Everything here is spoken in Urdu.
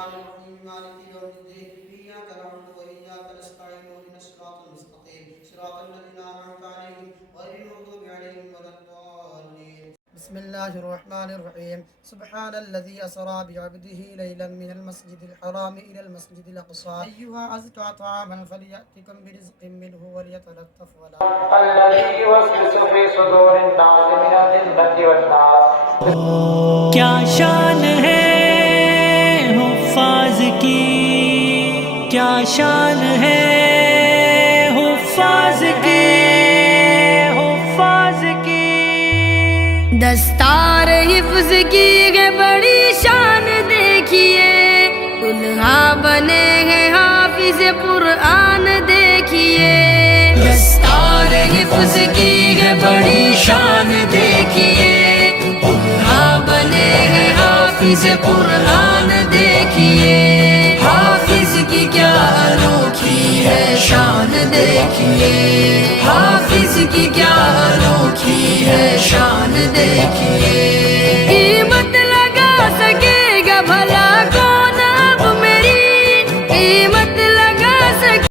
الرحمن الرحيم مالك يوم الدين إياك نعبد وإياك نستعين اهدنا الصراط المستقيم صراط الذين أنعمت عليهم غير المغضوب عليهم ولا الضالين. بسم الله الرحمن الرحيم. سبحان الذي أسرى بعبده ليلا من المسجد الحرام إلى المسجد الأقصى. أيها أزكى طعاما فليأتكم برزق منه وليتلطف ولا الذي يوسوس في صدور الناس من الجنة والناس. کیا شان ہے حفاظ کی، کیا شان ہے حفاظ کی، حفاظ کی. دستار حفظ کی ہے بڑی شان دیکھیے، دلہا بنے ہیں حافظ قرآن دیکھیے. دستار حفظ کی ہے بڑی شان دیکھیے، دلہا بنے ہیں حافظ قرآن دیکھیے. حافظ کی کیا انوکھی ہے شان دیکھیے، حافظ کی کیا انوکھی ہے شان دیکھیے.